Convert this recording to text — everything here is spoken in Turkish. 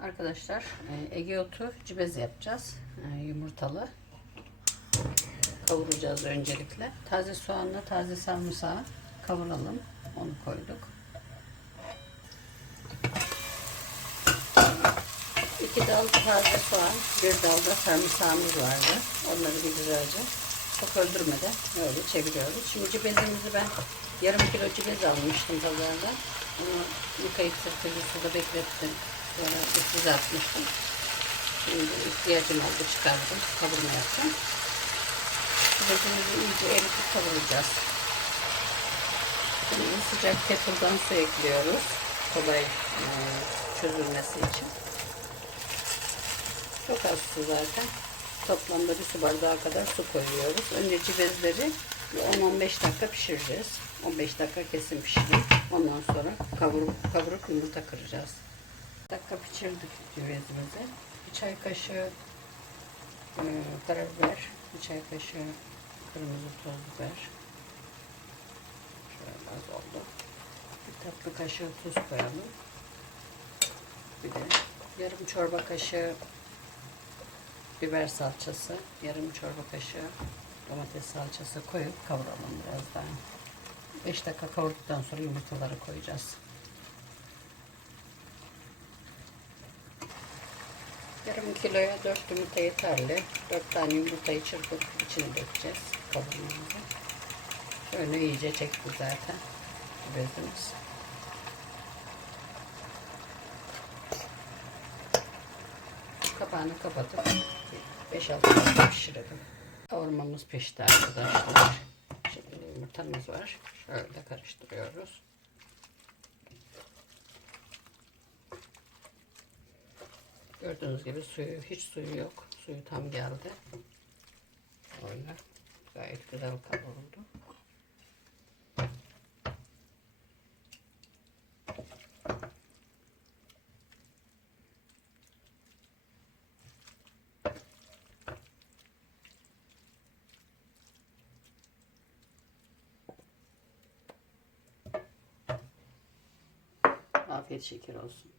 Arkadaşlar e, Ege otu cibez yapacağız. E, Yumurtalı. Kavuracağız öncelikle. Taze soğanla taze sarımsağı kavuralım. Onu koyduk. İki dal taze soğan, bir dal da sarımsağımız vardı. Onları bir güzelce çok öldürmeden böyle çeviriyoruz. Şimdi cibezimizi ben yarım kilo cibez almıştım pazarda. Onu yıkayıp sırtıyla suda beklettim. Sonra ıssız atmıştım. Şimdi ihtiyacım oldu çıkardım. Kavurma yapacağım. Cibezimizi iyice eritip kavuracağız. Şimdi sıcak kettle'dan su ekliyoruz. Kolay e, çözülmesi için. Çok az su zaten. Toplamda bir su bardağı kadar su koyuyoruz. Önce cibezleri bir 10-15 dakika pişireceğiz. 15 dakika kesin pişirin. Ondan sonra kavurup, kavurup yumurta kıracağız. Bir dakika pişirdik cibezimizi. Bir çay kaşığı e, karabiber, bir çay kaşığı kırmızı toz biber. Şöyle az oldu. Bir tatlı kaşığı tuz koyalım. Bir de yarım çorba kaşığı biber salçası, yarım çorba kaşığı domates salçası koyup kavuralım biraz daha. 5 dakika kavurduktan sonra yumurtaları koyacağız. Yarım kiloya 4 yumurta yeterli. 4 tane yumurtayı çırpıp içine dökeceğiz kavurmamızı. Şöyle iyice çekti zaten bezimiz. Kapağını kapatıp 5-6 dakika pişirelim. Kavurmamız pişti arkadaşlar. Şimdi yumurtamız var. Şöyle karıştırıyoruz. Gördüğünüz gibi suyu hiç suyu yok. Suyu tam geldi. Öyle. Gayet güzel kavruldu. Afiyet şeker olsun.